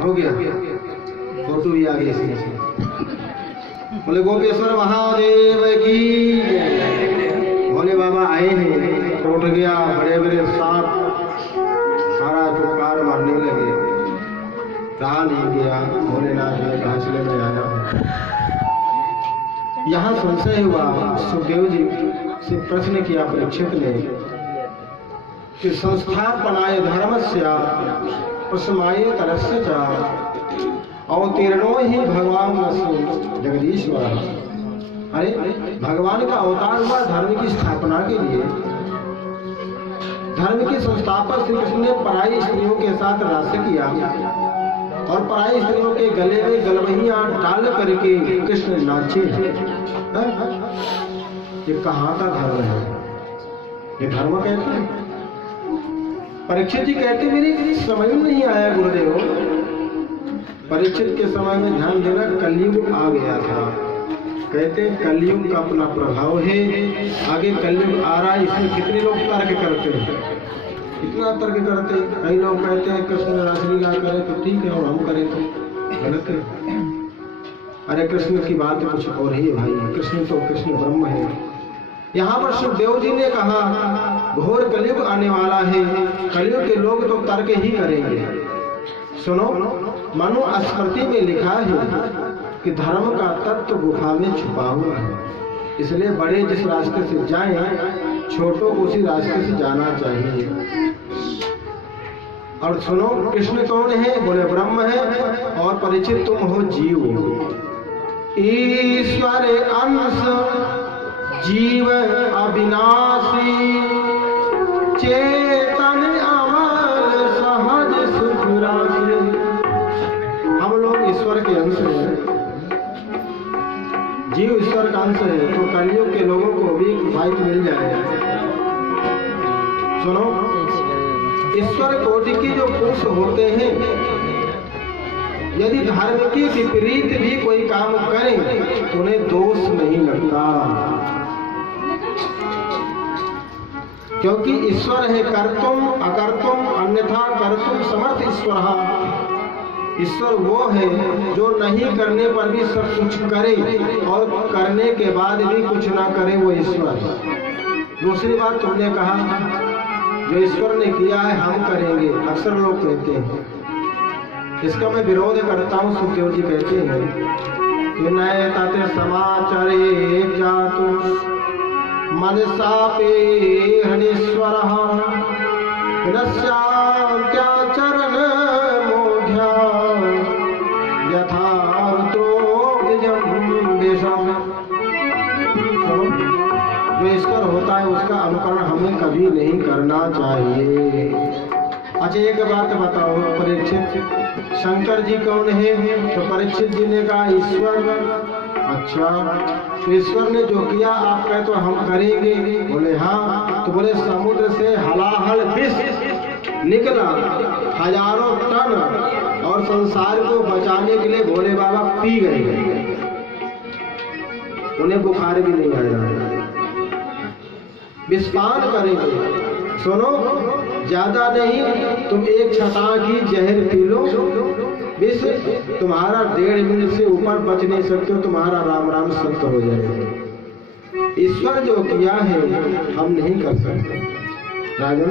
हो गया, फोटो भी आ गई इसमें। बोले गोपेश्वर महादेव की भोले बाबा आए हैं तो उठ गया, बड़े बड़े सांप सारा पुकार मारने लगे, कहा नहीं गया। भोलेनाथ ने कहा चले मैं आया। यहाँ संशय हुआ, सुखदेव जी से प्रश्न किया परीक्षित ने कि संस्थापनाय धर्मस्य प्रसमाय तरस्य च अवतीर्णो ही भगवान जगदीश्वर। अरे भगवान का अवतार हुआ धर्म की स्थापना के लिए। धर्म के संस्थापक श्री कृष्ण ने पराई स्त्रियों के साथ रास किया और पराई स्त्रियों के गले में गलवहियां डाल करके कृष्ण नाचे। ये कहाँ का धर्म है? ये धर्म कहते हैं? परीक्षित जी कहते मेरी समझ में नहीं आया गुरुदेव। परीक्षित के समय में ध्यान देना, कलयुग आ गया था। कहते कलयुग का अपना प्रभाव है, आगे कलयुग आ रहा है। इसमें कितने लोग तर्क करते हैं, कितना तर्क करते हैं। कई लोग कहते हैं कृष्ण रासलीला करे तो ठीक है और हम करें तो गलत है। अरे कृष्ण की बात कुछ और ही है भाई, कृष्ण तो कृष्ण ब्रह्म है। यहाँ पर सुखदेव जी ने कहा घोर कलयुग आने वाला है, कलयुग के लोग तो तर्क ही करेंगे। सुनो, मनु स्मृति में लिखा है कि धर्म का तत्व गुफा में छुपा हुआ है, इसलिए बड़े जिस रास्ते से जाएं, छोटों को उसी रास्ते से जाना चाहिए। और सुनो, कृष्ण कौन है? बोले ब्रह्म है और परिचित तुम हो जीव। ईश्वर अंश जीव अविनाशी, चेतन अमर सहज सुख राशि। हम लोग ईश्वर के अंश हैं, जीव ईश्वर का अंश है, तो कलयुग के लोगों को भी फाइट मिल जाएगा। सुनो, ईश्वर कोटि के जो पुरुष होते हैं, यदि धर्म के विपरीत भी कोई काम करें तो उन्हें दोष नहीं लगता, क्योंकि ईश्वर है कर्तुम अकर्तुम अन्यथा कर्तुम समर्थ ईश्वर। ईश्वर वो है जो नहीं करने पर भी सब कुछ करे और करने के बाद भी कुछ ना करे, वो ईश्वर। दूसरी बात तुमने कहा जो ईश्वर ने किया है हम करेंगे, अक्सर लोग कहते हैं, इसका मैं विरोध करता हूँ। सुखदेव जी कहते हैं कि नए तत् समाचारे जातु मनसा पे हरीश्वर चरण मोध्या यथार्तो जो ईश्वर होता है उसका अनुकरण हमें कभी नहीं करना चाहिए। अच्छा एक बात बताओ परीक्षित, शंकर जी कौन है? तो परीक्षित जी ने कहा ईश्वर। अच्छा, तो ईश्वर ने जो किया आप कहे तो हम करेंगे? बोले हाँ। तो बोले समुद्र से हलाहल विष निकला हजारों टन और संसार को बचाने के लिए भोले बाबा पी गए, उन्हें बुखार भी नहीं आया। विस्पान करेंगे। सुनो, ज्यादा नहीं, तुम एक छटा की जहर पी लो, विष तुम्हारा 1.5 मिनट से ऊपर बच नहीं सकते हो, तुम्हारा राम राम सत्य हो जाएगा। ईश्वर जो किया है हम नहीं कर सकते। राजन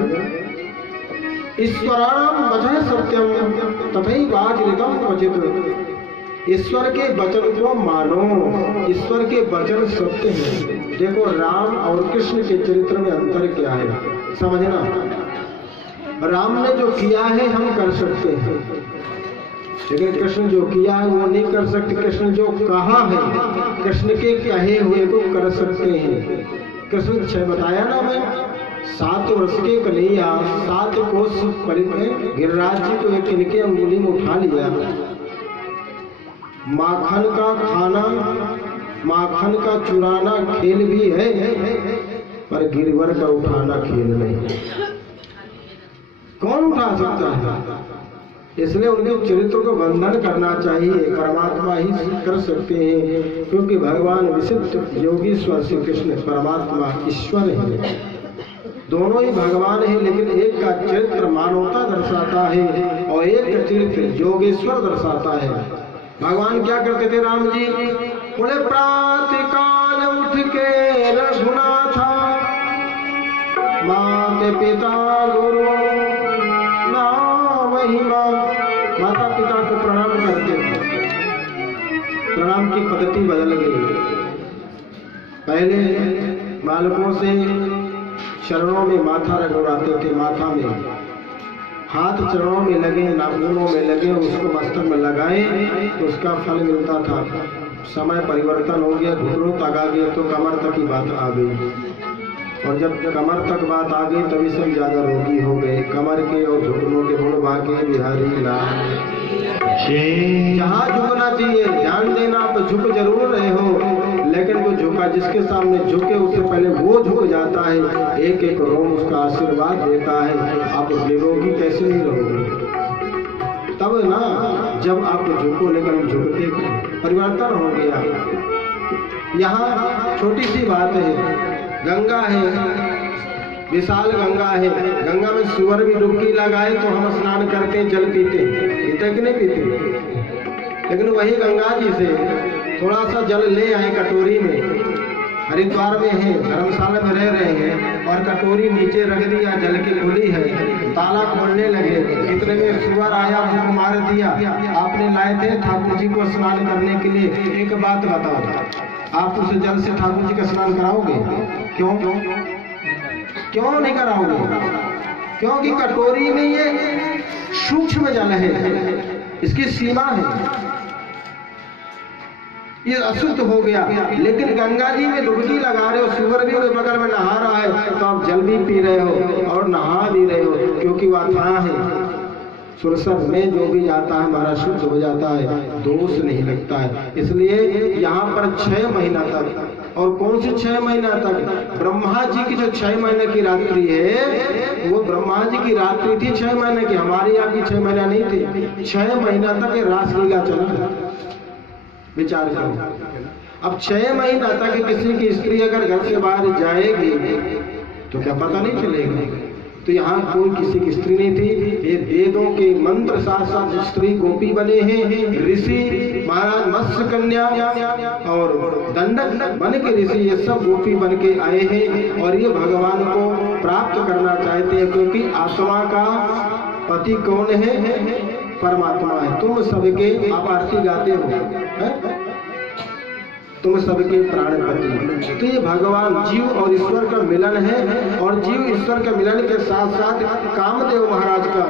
ईश्वराणाम वचन सत्यम तथैवाचरितम क्वचित्। ईश्वर के वचन को मानो, ईश्वर के वचन सत्य हैं। देखो राम और कृष्ण के चरित्र में अंतर क्या है समझना। राम ने जो किया है हम कर सकते हैं, लेकिन कृष्ण जो किया है वो नहीं कर सकते। कृष्ण जो कहा है, कृष्ण के कहे हुए को कर सकते हैं। कृष्ण छह बताया ना, मैं 7 वर्ष के कन्हैया 7 कोस परित गिरिराज जी को एक इनके अंगुली में उठा लिया। माखन का खाना, माखन का चुराना खेल भी है, पर गिरवर का उठाना खेल नहीं। कौन उठा सकता है? इसलिए उनके चरित्र को बंधन करना चाहिए। परमात्मा ही कर सकते हैं, क्योंकि भगवान विशिष्ट योगीश्वर श्री कृष्ण परमात्मा ईश्वर है। दोनों ही भगवान है, लेकिन एक का चरित्र मानवता दर्शाता है और एक का चरित्र योगेश्वर दर्शाता है। भगवान क्या करते थे राम जी? बोले प्रातः काल उठ के रघुनाथा, माता पिता गुरु ना महिमा, माता पिता को प्रणाम करते थे। प्रणाम की पद्धति बदल गई। पहले बालकों से चरणों में माथा रगड़ाते थे, माथा में हाथ चरणों में लगे, नाखूनों में लगे, उसको मस्तक में लगाए तो उसका फल मिलता था। समय परिवर्तन हो गया, घुटनों तक आ गया तो कमर तक की बात आ गई, और जब कमर तक बात आ गई तभी सब ज्यादा रोगी हो गए। कमर के और घुटनों के गुण भागे बिहारी लाल। जहाँ झुकना चाहिए ध्यान देना, आप झुक जरूर रहे हो, लेकिन वो झुका जिसके सामने झुके उससे पहले वो झुक जाता है। एक एक रोम उसका आशीर्वाद देता है। आप निरोगी कैसे नहीं रहोगे? तब ना जब आप झुको, लेकिन झुकते परिवर्तन हो गया। यहाँ छोटी सी बात है, गंगा है, विशाल गंगा है, गंगा में सुअर भी डुबकी लगाए तो हम स्नान करते जल पीते, पीते कि नहीं पीते? लेकिन वही गंगा जी से थोड़ा सा जल ले आए कटोरी में, हरिद्वार में है, धर्मशाला में रह रहे हैं, और कटोरी नीचे रख दिया, जल की खुली है, ताला खोलने लगे, इतने में सुअर आया, हमको मार दिया। आपने लाए थे ठाकुर जी को स्नान करने के लिए। एक बात बताओ, आप उस जल से ठाकुर जी का स्नान कराओगे? क्यों क्यों नहीं कराओगे? क्योंकि कटोरी में ये सूक्ष्म जल है, इसकी सीमा है, ये अशुद्ध हो गया। लेकिन गंगा जी में डुबकी लगा रहे हो, सुअर भी बगल में नहा रहा है, तो आप जल भी पी रहे हो और नहा भी रहे हो, क्योंकि वह अथाह है। सुरसर में जो भी जाता है हमारा शुद्ध हो जाता है, दोष नहीं लगता है। इसलिए यहाँ पर 6 महीना तक, और कौन से 6 महीना तक? ब्रह्मा जी की जो 6 महीने की रात्रि है, वो ब्रह्मा जी की रात्रि थी 6 महीने की, हमारे यहाँ की 6 महीना नहीं थी। 6 महीना तक ये रासलीला चला। विचार करो, अब 6 महीना तक किसी की स्त्री अगर घर से बाहर जाएगी तो क्या पता नहीं चलेगा? तो यहाँ कोई किसी की स्त्री नहीं थी। ये वेदों के मंत्र साथ साथ स्त्री गोपी बने हैं, ऋषि महाराज मत्स्य कन्या और दंडक बन के ऋषि, ये सब गोपी बन के आए हैं, और ये भगवान को प्राप्त करना चाहते हैं, क्योंकि आत्मा का पति कौन है? परमात्मा है। तुम सबके, आप आरती गाते हो है? तुम सबके प्राणपति। तो ये भगवान जीव और ईश्वर का मिलन है, और जीव ईश्वर के मिलन के साथ साथ कामदेव महाराज का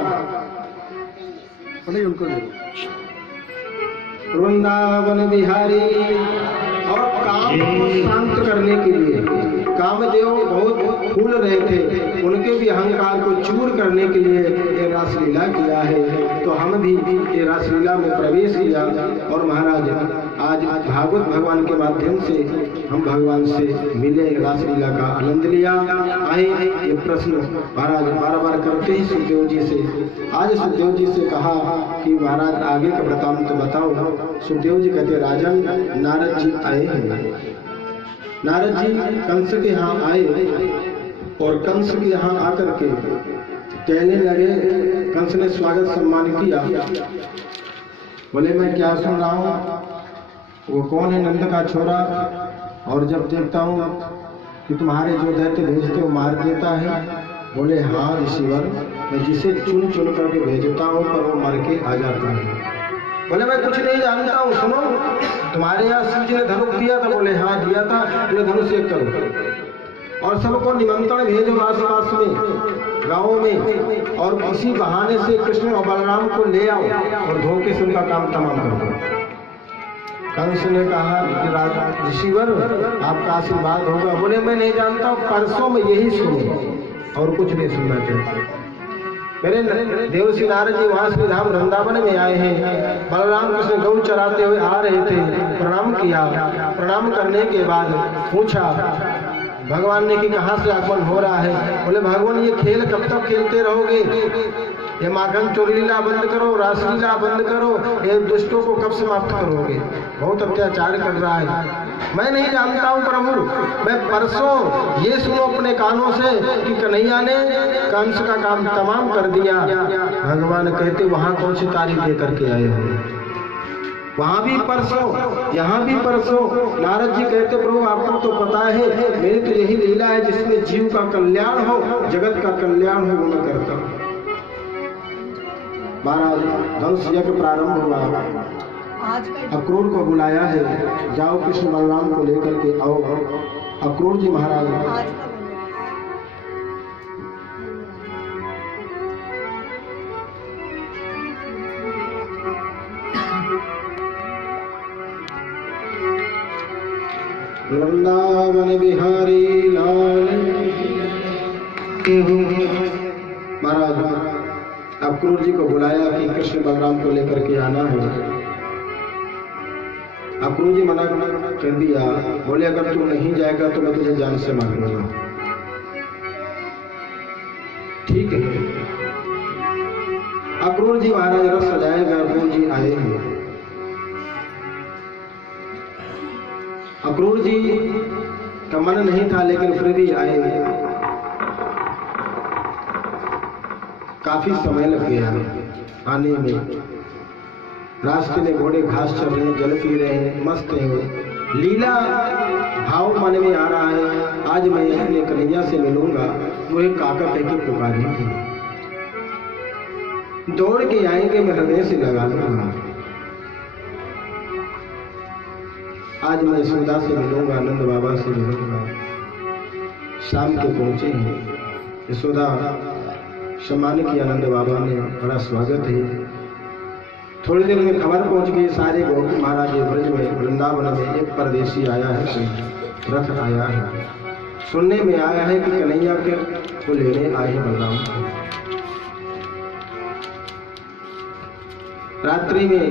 वृंदावन बिहारी, और काम को शांत करने के लिए कामदेव बहुत फूल रहे थे, उनके भी अहंकार को चूर करने के लिए ये रासलीला किया है। तो हम भी ये रासलीला में प्रवेश किया, और महाराज आज भागवत भगवान के माध्यम से हम भगवान से मिले, रासलीला का आनंद लिया। आए ये प्रश्न महाराज बार बार करते ही सुखदेव जी से। आज सुखदेव जी से कहा कि महाराज आगे का वृतांत तो बताओ। सुखदेव जी कहते, राजन नारद जी आए हैं। नारद जी कंस के यहाँ आए, और कंस के यहाँ आकर के कहने लगे, कंस ने स्वागत सम्मान किया। बोले मैं क्या सुन रहा हूँ? वो कौन है? नंद का छोरा। और जब देखता हूँ कि तुम्हारे जो दैत्य भेजते हो मार देता है। बोले हाँ ऋषिवर, मैं जिसे चुन चुन करके भेजता हूँ पर वो मर के आ जाता है। बोले मैं कुछ नहीं जानता हूँ, सुनो तुम्हारे यहाँ शिव जी ने धनुष दिया था? बोले हाँ दिया था। बोले धनुष एक करो और सबको निमंत्रण भेजो आस पास में गाँव में, और किसी बहाने से कृष्ण और बलराम को ले आओ और धोखे से उनका काम तमाम करो। कंस ने कहा ऋषिवर आपका आशीर्वाद होगा। बोले मैं नहीं जानता हूँ, परसों में यही सुनो और कुछ नहीं सुनना चाहिए। मेरे देवर्षि नारद जी वहाँ श्री धाम वृंदावन में आए हैं। बलराम कृष्ण गौ चराते हुए आ रहे थे, प्रणाम किया। प्रणाम करने के बाद पूछा भगवान ने कि कहाँ से आगमन हो रहा है? बोले भगवान ये खेल कब तक खेलते रहोगे? ये माखन चोरी लीला बंद करो, रासलीला बंद करो, ये दुष्टों को कब समाप्त करोगे? बहुत अत्याचार कर रहा है। मैं नहीं जानता हूँ प्रभु। मैं परसों ये सुनो अपने कानों से कि कन्हैया ने कंस का काम तमाम कर दिया। भगवान कहते वहां कौन सी तारीफ दे करके आए हो? वहां भी परसों, यहाँ भी परसों। नारद जी कहते प्रभु आपको तो पता है मेरी तो यही लीला है जिसमें जीव का कल्याण हो, जगत का कल्याण हो, वो मैं करता हूँ। महाराज धनुष यज्ञ प्रारंभ हुआ। अक्रूर को बुलाया है, जाओ कृष्ण बलराम को लेकर के आओ। अक्रूर जी महाराज वृंदावन बिहारी लाल महाराज अक्रूर जी को बुलाया कि कृष्ण बलराम को लेकर के आना है। अक्रूर जी मना कर दिया, बोले अगर तू नहीं जाएगा तो मैं तुझे जान से मार दूंगा। ठीक है। अक्रूर जी महाराज रथ सजाए गए, अक्रूर जी आए हैं। अक्रूर जी का मन नहीं था लेकिन फिर भी आए। काफी समय लग गया आने में। रास्ते में घोड़े घास चल रहे हैं, जल पी रहे हैं, मस्त हैं। लीला भाव मन में आ रहा है, आज मैं अपने कन्हैया से मिलूंगा। वो एक काका कह के पुकारेंगे, दौड़ के आएंगे, मैं हृदय से लगा लूंगा। आज मैं यशोदा से मिलूंगा, आनंद बाबा से मिलूंगा। शाम के पहुंचे हैं, यशोदा सम्मान किया, आनंद बाबा ने बड़ा स्वागत है। थोड़ी देर में खबर पहुंच गई सारे गोपी महाराज ब्रज में, वृंदावन में एक परदेशी आया है, रथ आया है। सुनने में आया है कि कन्हैया के को लेने आए हैं बलराम। रात्रि में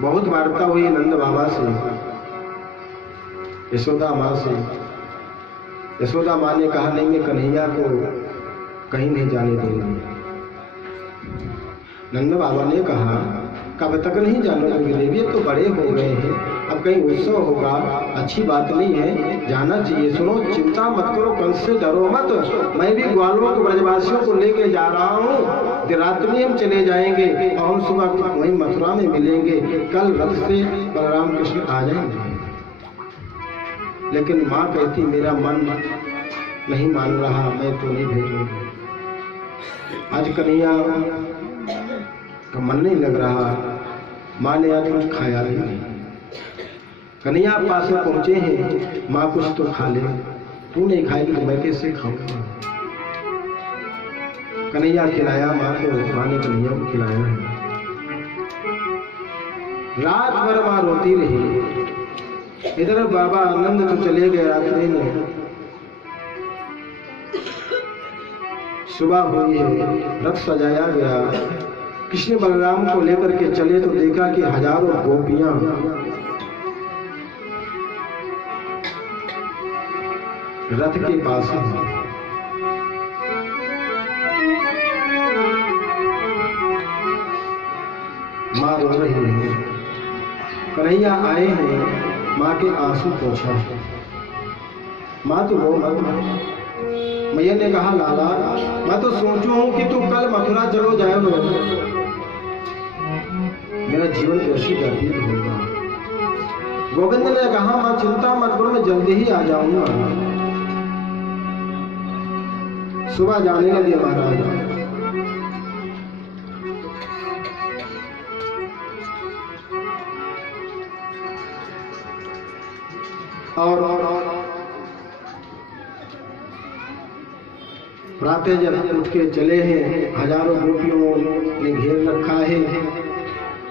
बहुत वार्ता हुई नंद बाबा से, यशोदा माँ से। यशोदा माँ ने कहा नहीं मैं कन्हैया को कहीं नहीं जाने दूंगी। नंद बाबा ने कहा कब तक नहीं जाने दूंगी देवी, तो बड़े हो गए हैं, अब कहीं उत्सव होगा, अच्छी बात नहीं है, जाना चाहिए। सुनो चिंता मत करो, कंस से डरो मत, मैं भी ग्वालों को ब्रजवासियों को लेके जा रहा हूँ। रात में हम चले जाएंगे और हम सुबह वहीं मथुरा में मिलेंगे। कल रथ से बलराम कृष्ण आ जाएंगे। लेकिन माँ कहती मेरा मन नहीं मान रहा, मैं तो नहीं भेजूंगी। आज कन्हैया का मन नहीं लग रहा, माँ ने आज कुछ खाया नहीं। कन्हैया पास में पहुंचे हैं, माँ कुछ तो खा ले, तू नहीं खाएगी तो मैं कैसे खाऊंगा। कन्हैया खिलाया माँ को, माँ ने कन्हैया को खिलाया है। रात भर माँ रोती रही। इधर बाबा आनंद तो चले गए रात्रि में। सुबह हुई है, रथ सजाया गया, कृष्ण बलराम को लेकर के चले तो देखा कि हजारों गोपियां रथ के पास हैं। माँ रो रही है। कन्हैया आए हैं, माँ के आंसू पोंछा। माँ तो रो मत। मैया ने कहा लाला मैं तो सोचू हूं कि तू कल मथुरा चलो जाओगे, मेरा जीवन कैसी व्यतीत होगा। गोविंद ने कहा मां चिंता मत करो, मैं जल्दी ही आ जाऊंगा। सुबह जाने लगे महाराज। और प्रातः जब उठ के चले हैं, हजारों गोपियों ने घेर रखा है।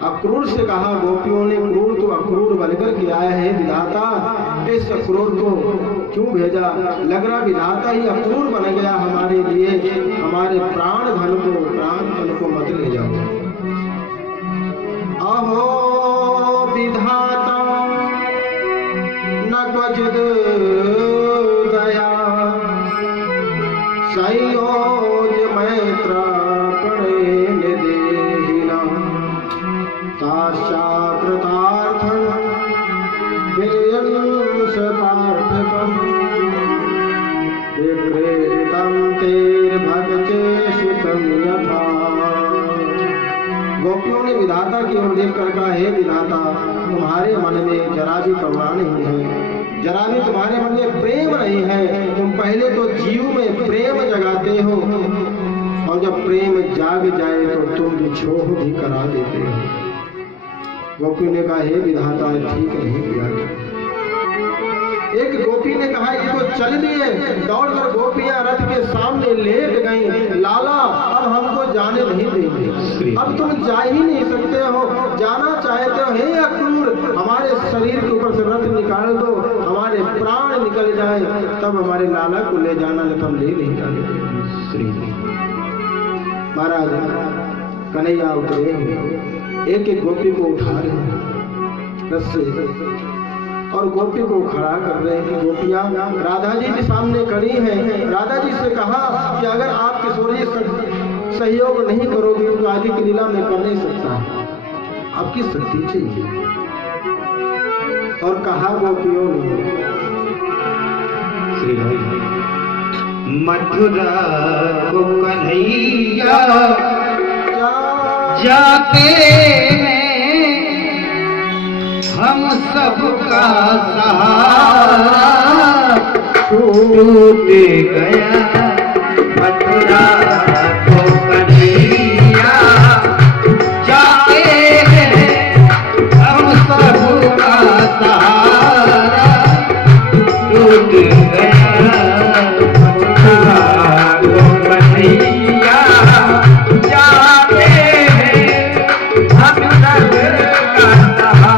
अक्रूर से कहा गोपियों ने क्रूर तो अक्रूर बनकर के आया है, विधाता इस अक्रूर को क्यों भेजा? लग रहा विधाता ही अक्रूर बन गया हमारे लिए। हमारे प्राण धन को मत ले जाओ। अहो विधाता न क्वचिद दया, संयोज मैत्रा प्रणेन देहिना, ताश्चाकृतार्थं विनयन् गोपियों ने विधाता की ओर देख कर कहा, हे विधाता, तुम्हारे मन में जरा भी करुणा नहीं है, जरा भी तुम्हारे मन में प्रेम नहीं है। तुम पहले तो जीव में प्रेम जगाते हो और जब प्रेम जाग जाए तो तुम विछोह भी करा देते हो। गोपियों ने कहा, हे विधाता, ठीक नहीं किया। एक गोपी ने कहा, ये तो चल दिए। दौड़कर गोपियां रथ के सामने लेट गईं। लाला, अब हमको जाने नहीं देंगे, अब तुम जा ही नहीं सकते हो। जाना चाहते हो, हे अक्रूर, हमारे शरीर के ऊपर से रथ निकाल दो, हमारे प्राण निकल जाए, तब हमारे लाला को ले जाना, नहीं तो हम ले नहीं जाने। महाराज कन्हैया उतरे, एक एक गोपी को उठा रहे रथ से और गोपी को खड़ा कर रहे हैं कि गोपियां राधा जी के सामने खड़ी हैं। राधा जी से कहा कि अगर आप किशोरी सहयोग नहीं करोगे तो आगे की लीला में कर नहीं सकता, आपकी शक्ति चाहिए। और कहा गोपियों ने, मथुरा को कन्हैया जाते हैं, हम सबका सहारा टूट गया। मथुरा को कन्हैया जाते हैं, हम सबका सहारा टूट गया। मथुरा को कन्हैया जाते हैं, हम सबका सहारा टूट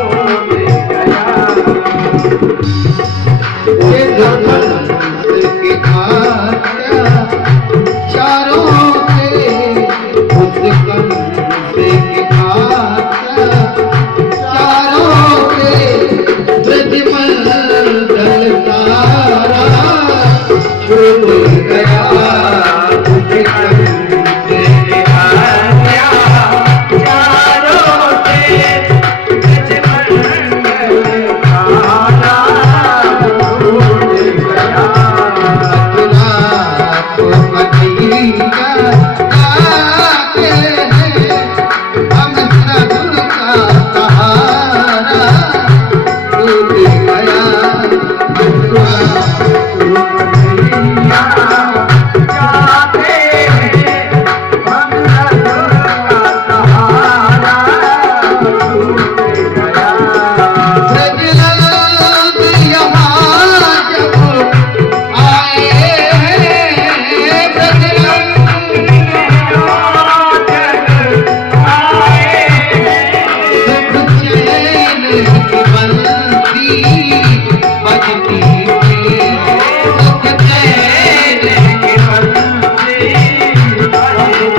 गया। के आज्ञा चारों से उस कंसे के आज्ञा चारों से ब्रजमंडल सारा छूट गया। उस कंसे के आज्ञा चारों से ब्रजमंडल सारा छूट गया। मथुरा को कन्हैया जाते हैं, हम सबका सहारा टूट गया। मथुरा को कन्हैया जाते हैं, हम सबका सहारा टूट गया। ब्रजनंद यहाँ जब आए हैं, ब्रजनंद यहाँ जब आए हैं, सुख चैन की बंसी बजती है, सुख चैन की बंसी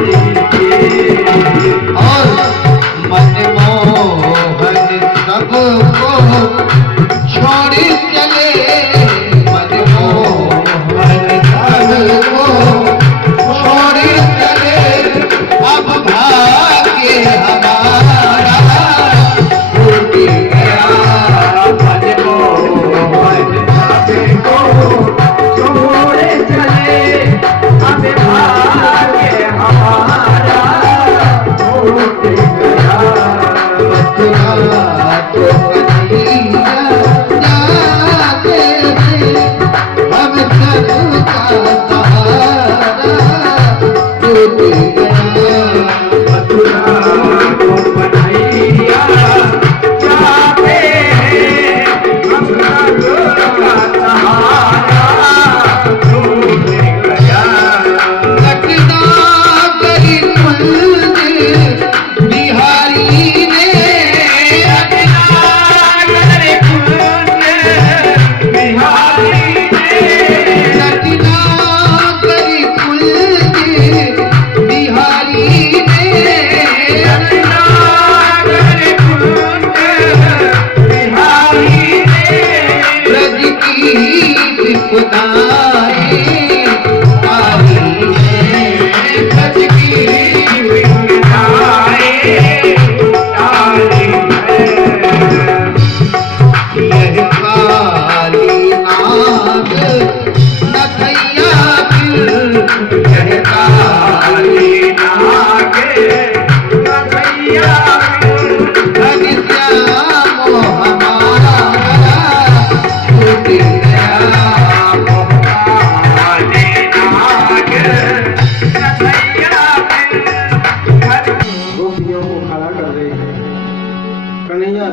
बजती है। और मनमोहन सबको छोड़ चले, मनमोहन सबको छोड़ चले, अब भाग्य हमारा टूट गया। मनमोहन सबको छोड़ चले, अब भाग्य हमारा टूट गया। मथुरा को कन्हैया जाते हैं, हम सबका सहारा टूट गया। मथुरा को कन्हैया जाते हैं, हम सबका सहारा टूट गया। घटना करी कुंज बिहारी ने, घटना करी कुंज बिहारी ने, घटना करी कुंज बिहारी ने, घटना करी कुंज बिहारी ने। ब्रज की विपदाएं आई हैं, ब्रज की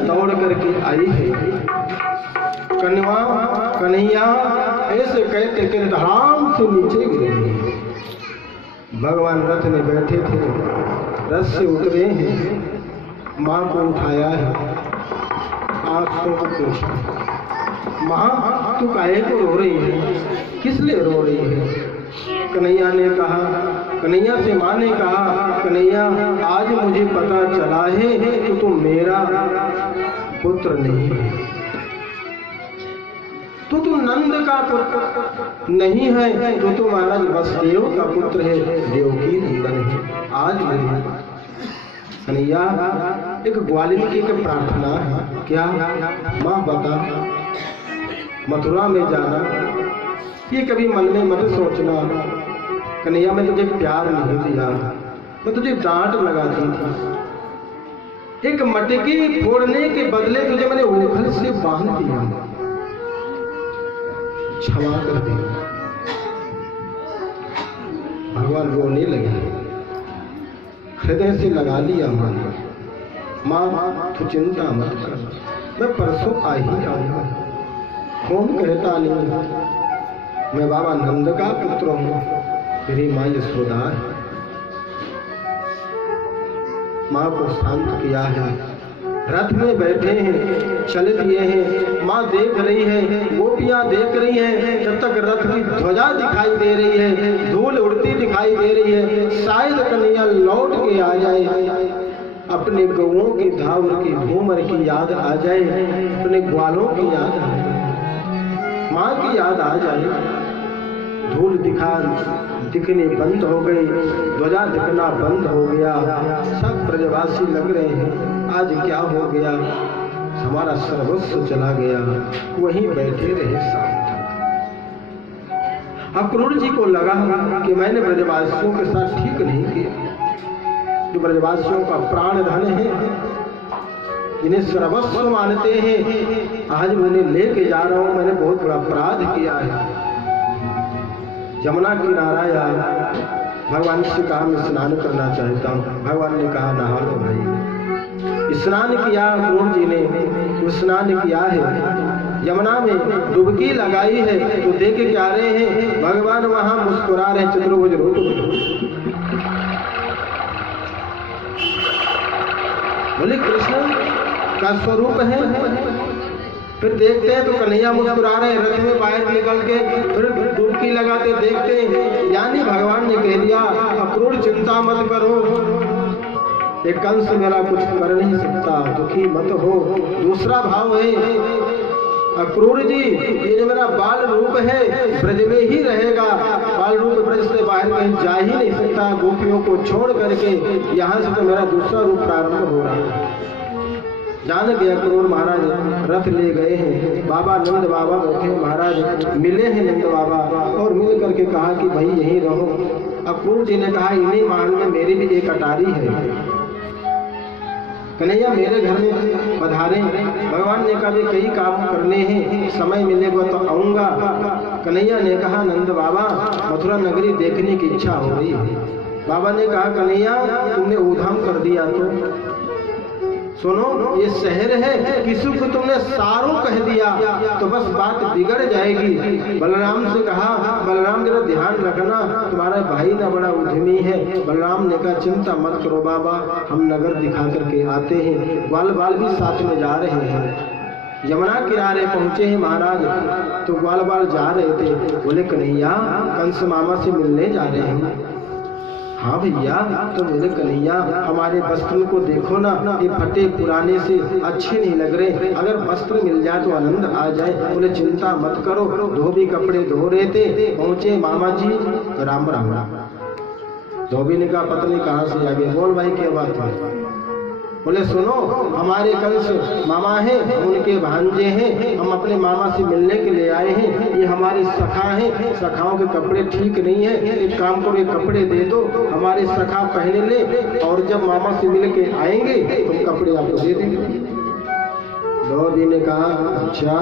दौड़ करके आई है। कन्हैया ऐसे कहते कि धड़ाम से नीचे गिरे। भगवान रथ में बैठे थे, रथ से उतरे हैं, माँ को उठाया है, आंखों को पूछा, माँ तू काहे को रो रही है, किस लिए रो रही है? कन्हैया ने कहा, कन्हैया से माँ ने कहा, कन्हैया आज मुझे पता चला है कि तू मेरा पुत्र नहीं है, तो तू नंद का पुत्र नहीं है, तो तू महाराज वसुदेव का पुत्र है, देवकी नंदन है। आज मेरी कन्हैया एक ग्वालिनी की प्रार्थना है, क्या? माँ बता, मथुरा में जाना ये कभी मन में मत सोचना, कन्हैया मैं तुझे प्यार नहीं दिया, मैं तुझे डांट लगाती थी, एक मटकी फोड़ने के बदले तुझे मैंने ओखल से बांध दिया, क्षमा कर दे। भगवान रोने लगे, हृदय से लगा लिया माँ तू चिंता मत कर, मैं परसों आ ही आऊंगा। कौन कहता नहीं, मैं बाबा नंद का पुत्र हूँ, मेरी माँ यशोदा है। माँ को शांत किया है, रथ में बैठे हैं, चल दिए हैं, माँ देख रही है, गोपियां देख रही हैं, जब तक रथ की ध्वजा दिखाई दे रही है, धूल उड़ती दिखाई दे रही है, शायद कन्हैया लौट के आ जाए, अपने गौओं की धावर की भूमर की याद आ जाए, अपने ग्वालों की याद आ जाए, माँ की याद आ जाए। धूल दिखने बंद हो गई, ध्वजा दिखना बंद हो गया, सब ब्रजवासी लग रहे हैं आज क्या हो गया, हमारा सर्वस्व चला गया, वहीं बैठे रहे शाम तक। अक्रूर जी को लगा कि मैंने ब्रजवासियों के साथ ठीक नहीं किया, जो ब्रजवासियों का प्राण धन है, जिन्हें सर्वस्व मानते हैं, आज उन्हें लेके जा रहा हूं, मैंने बहुत बड़ा अपराध किया है। यमुना किनारा या भगवान से कहा मैं स्नान करना चाहता हूँ, भगवान ने कहा नहा लो भाई। स्नान किया अक्रूर जी ने, स्नान किया है, यमुना में डुबकी लगाई है, तो देख के आ रहे हैं भगवान वहां मुस्कुरा रहे, चतुर्भुज रूप बोले कृष्ण का स्वरूप है। फिर देखते हैं तो कन्हैया मुस्कुरा रहे, रथ में बाहर निकल के फिर डुबकी लगाते देखते हैं, यानी भगवान ने कह दिया अक्रूर चिंता मत करो, एक कंस मेरा कुछ कर नहीं सकता, दुखी मत हो। दूसरा भाव है अक्रूर जी, ये जो मेरा बाल रूप है ब्रज में ही रहेगा, बाल रूप ब्रज से बाहर कहीं जा ही नहीं सकता, गोपियों को छोड़ करके यहाँ से तो मेरा दूसरा रूप प्रारंभ हो रहा है। जान गया अक्रूर महाराज रथ ले गए हैं, बाबा नंद बाबा बैठे महाराज मिले हैं नंद बाबा, और मिल करके कहा कि भाई यहीं रहो। अक्रूर जी ने कहा इन्हीं महल में मेरी भी एक अटारी है, कन्हैया मेरे घर में पधारे। भगवान ने कहा कई काम करने हैं, समय मिलेगा तो आऊंगा। कन्हैया ने कहा नंद बाबा मथुरा नगरी देखने की इच्छा हो रही है। बाबा ने कहा कन्हैया तुमने उधाम कर दिया, तो सुनो ये शहर है, किसी को तुमने सारों कह दिया तो बस बात बिगड़ जाएगी। बलराम से कहा बलराम जरा ध्यान रखना, तुम्हारा भाई ना बड़ा उद्यमी है। बलराम ने कहा चिंता मत करो बाबा, हम नगर दिखा करके आते हैं। ग्वाल बाल भी साथ में जा रहे हैं। यमुना किनारे पहुंचे हैं महाराज, तो ग्वाल बाल जा रहे थे, बोले कन्हैया कंस मामा से मिलने जा रहे हैं। हाँ भैया, तो बोले कन्हैया हमारे वस्त्र को देखो ना, ये फटे पुराने से अच्छे नहीं लग रहे, अगर वस्त्र मिल जाए तो आनंद आ जाए। बोले चिंता मत करो, धोबी कपड़े धो रहे थे, पहुंचे मामा जी राम राम। धोबी ने कहा पत्नी कहाँ से आ गई? बोल भाई क्या बात है? बोले सुनो हमारे कंस मामा हैं, उनके भांजे हैं, हम अपने मामा से मिलने के लिए आए हैं। ये हमारी सखा हैं, सखाओं के कपड़े ठीक नहीं है, एक काम करो ये कपड़े दे दो, हमारे सखा पहने ले, और जब मामा से मिल के आएंगे तो कपड़े आपको दे देंगे। धोबी ने कहा अच्छा,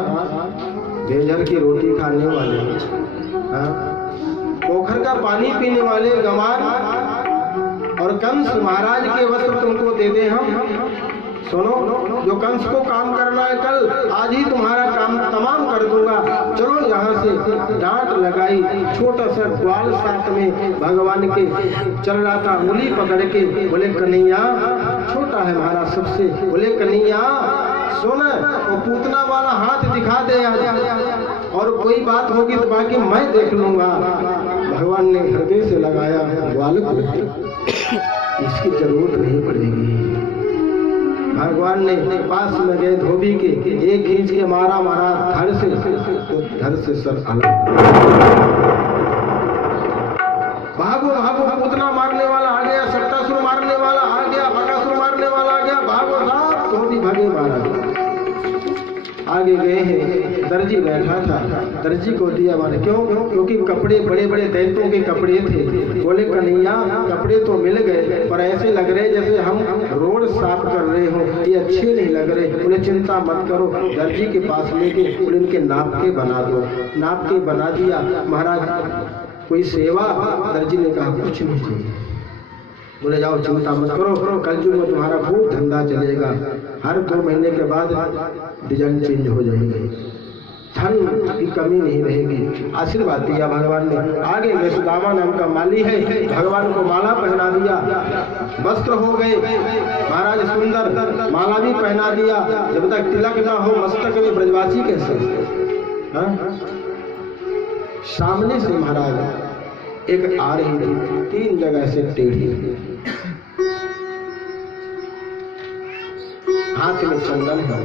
भेजर की रोटी खाने वाले, पोखर का पानी पीने वाले गंवार और कंस महाराज के वस्त्र तुमको दे दे हम? सुनो, जो कंस को काम करना है कल, आज ही तुम्हारा काम तमाम कर दूंगा। चलो यहाँ से। डांट लगाई। छोटा सा ग्वाल साथ में भगवान के चल रहा था, उंगली पकड़ के बोले कन्हैया, छोटा है महाराज सबसे, बोले कन्हैया सुन, वो पूतना वाला हाथ दिखा दे आज, और कोई बात होगी तो बाकी मैं देख लूंगा। भगवान ने हृदय से लगाया ग्वाल को, इसकी जरूरत नहीं पड़ेगी। भगवान ने पास में गए धोबी के, एक खींच के मारा धड़ से, तो धड़ से सर अलग। भागो भागो, पूतना मारने वाला आ गया, सट्टासुर मारने वाला आ गया, बकासुर मारने वाला आ गया, भागो साहब। धोबी भागे महाराज। आगे गए हैं, दर्जी बैठा था, दर्जी को दिया मारे। क्यों? क्योंकि कपड़े बड़े बड़े दैत्यों के कपड़े थे। बोले कन्हैया, कपड़े तो मिल गए पर ऐसे लग रहे जैसे हम रोड साफ कर रहे हो, ये अच्छे नहीं लग रहे। बोले चिंता मत करो, दर्जी के पास लेके उनके नाप के बना दो। नाप के बना दिया। महाराज कोई सेवा? दर्जी ने कहा कुछ नहीं चाहिए। बोले जाओ चिंता मत करो, कल युग में तुम्हारा खूब धंधा चलेगा। हर 2 महीने के बाद डिजाइन चेंज हो जाएंगे, धन की कमी नहीं रहेगी। आशीर्वाद दिया भगवान ने। आगे में सुदामा नाम का माली है, भगवान को माला पहना दिया, वस्त्र हो गए महाराज सुंदर, माला भी पहना दिया। जब तक तिलक ना हो मस्तक में ब्रजवासी कैसे? सामने से महाराज एक आ रही थी, 3 जगह से टेढ़ी, हाथ में चंदन है।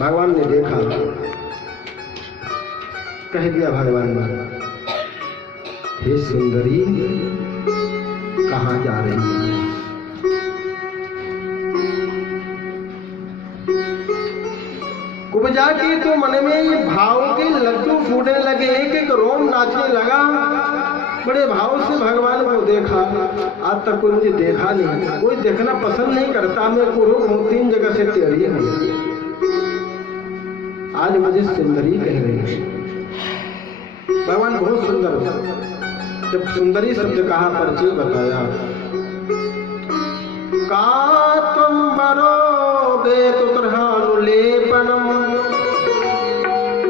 भगवान ने देखा, कह दिया भगवान ने, हे सुंदरी कहाँ जा रही है? कुब्जा की तो मन में ये भाव के लड्डू फूटने लगे, एक एक रोम नाचने लगा। बड़े भाव से भगवान को देखा। आज तक कोई मुझे देखा नहीं, कोई देखना पसंद नहीं करता। मैं कुरूप हूँ, 3 जगह से टेढ़ी हूँ, आज मुझे सुंदरी कह रही है। भगवान बहुत सुंदर। जब सुंदरी शब्द कहा, परिचय बताया। का तुम बरोगे तुतर्हानुलेपनम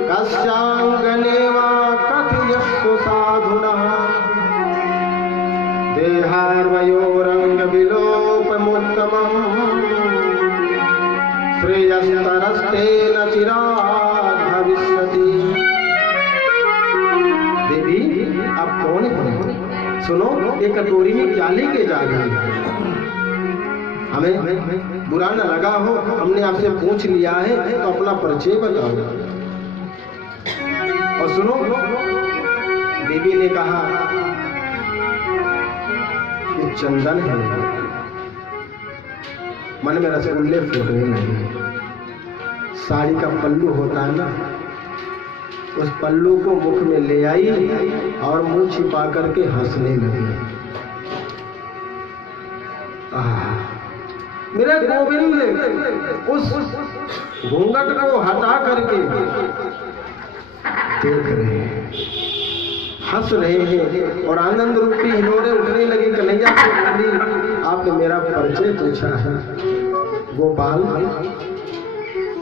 कस्यांगने वा कथयस्व साधुनः देहार्वयोरंग विलोपमुत्तमम् श्रेयस्तरस्तेन चिरात् भविष्यति। देवी आप कौन है? सुनो, एक कटोरी में क्या लेके जा रही है? हमें बुरा न लगा हो, हमने आपसे पूछ लिया है तो अपना परिचय बताओ। और सुनो, देवी ने कहा कि चंदन है, मन में रसगुल्ले फूट रहे नहीं। साड़ी का पल्लू होता है ना, उस पल्लू को मुख में ले आई और मुंह छिपा करके हंसने लगी। मेरे गोविंद उस घूंघट को हटा करके देख रहे हैं, हंस रहे हैं और आनंद रूपी हिलोरे उठने लगी। कन्हैया से बोली, आपने मेरा परिचय पूछा है गोपाल?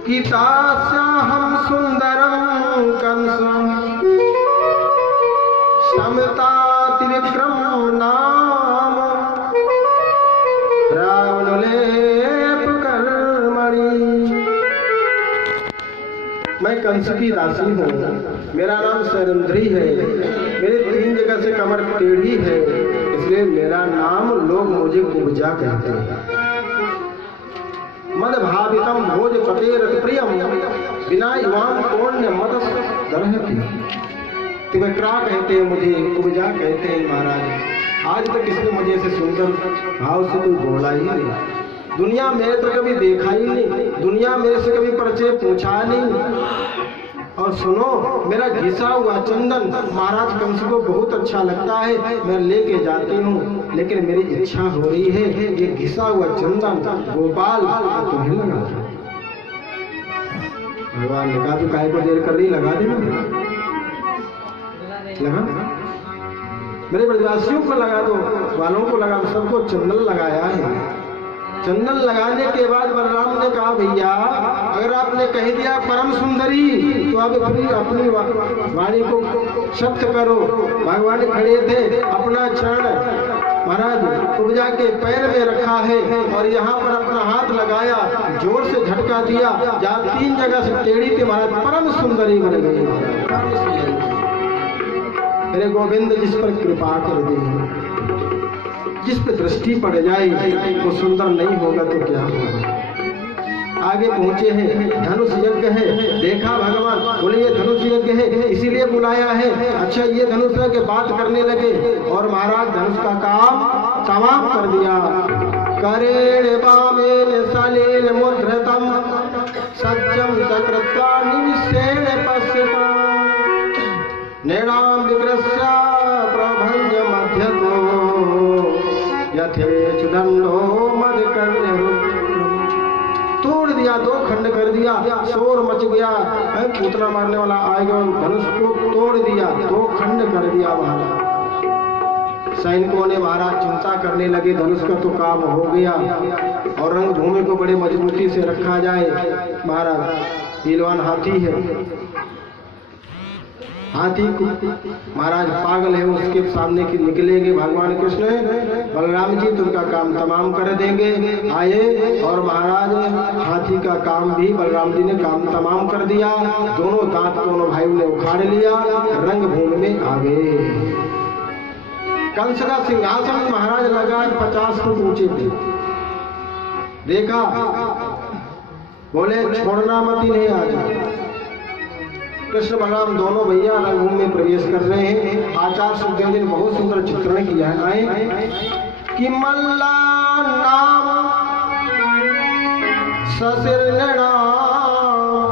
गीतास्याहं सुंदरं कंसं समता त्रिविक्रम नाम रावणलेप कर्मणि। मैं कंस की दासी हूँ, मेरा नाम सैरंध्री है, मेरे 3 जगह से कमर टेढ़ी है, इसलिए मेरा नाम लोग मुझे कुब्जा कहते हैं। मद भावितम भोज पतेर प्रियम बिना युवान पुण्य मद दरहति। त्रिविक्रा कहते हैं मुझे, कुब्जा कहते हैं महाराज। आज तक किसने मुझे ऐसे सुंदर भाव से कोई बोला ही नहीं। दुनिया मेरे तो कभी देखा ही नहीं, दुनिया मेरे से कभी परिचय पूछा नहीं। और सुनो, मेरा घिसा हुआ चंदन महाराज कंस को बहुत अच्छा लगता है, मैं लेके जाती हूँ, लेकिन मेरी इच्छा हो रही है ये घिसा हुआ चंदन गोपाल तुम्हें लगा। भगवान ने कहा, तू काहे को देर कर रही, लगा देना। लगा मेरे ब्रजवासियों को लगा दो, वालों को लगा दो, सबको चंदन लगाया है। चंदन लगाने के बाद बलराम ने कहा भैया अगर आपने कह दिया परम सुंदरी तो आप अपनी वाणी को सत्य करो। भगवान खड़े थे, अपना चरण महाराज कुब्जा के पैर में रखा है और यहाँ पर अपना हाथ लगाया, जोर से झटका दिया, जहाँ 3 जगह से टेढ़ी थी महाराज परम सुंदरी बन गई। मेरे गोविंद जिस पर कृपा कर दी, जिस पर दृष्टि पड़ जाए वो सुंदर नहीं होगा तो क्या होगा। आगे पहुंचे हैं, धनुष यज्ञ है, देखा भगवान बोले ये धनुष यज्ञ है इसीलिए बुलाया है। अच्छा ये धनुष के बात करने लगे और महाराज धनुष का काम तमाम कर दिया। करेण वामेन सलेन मुद्रतम सत्यम सकृत्वा निमिषेण पश्यता नैनाम विग्रस्य प्रभंज मध्यतो यथेच दंडो मद कर्ण्य। तोड़ दिया, 2 खंड कर दिया, शोर मच गया, पूतना मारने वाला आएगा, धनुष को तोड़ दिया, 2 खंड कर दिया। महाराज सैनिकों ने महाराज चिंता करने लगे, धनुष का तो काम हो गया और रंगभूमि को बड़े मजबूती से रखा जाए। महाराज पहलवान हाथी है, हाथी को महाराज पागल है, उसके सामने की निकलेंगे भगवान कृष्ण बलराम जी तो उनका काम तमाम कर देंगे। आए और महाराज हाथी का काम भी बलराम जी ने काम तमाम कर दिया। दोनों दांत दोनों भाइयों ने उखाड़ लिया, रंगभूमि में आ गए। कंस का सिंहासन महाराज लगा 50 फुट ऊंचे थे। देखा बोले छोड़ना मत, ही नहीं आ जाए। कृष्ण बलराम दोनों भैया रंगभूमि में प्रवेश कर रहे हैं। आचार्य सुखदेव जी ने बहुत सुंदर चित्रण किया है कि मल्ला नाम ससिर नैना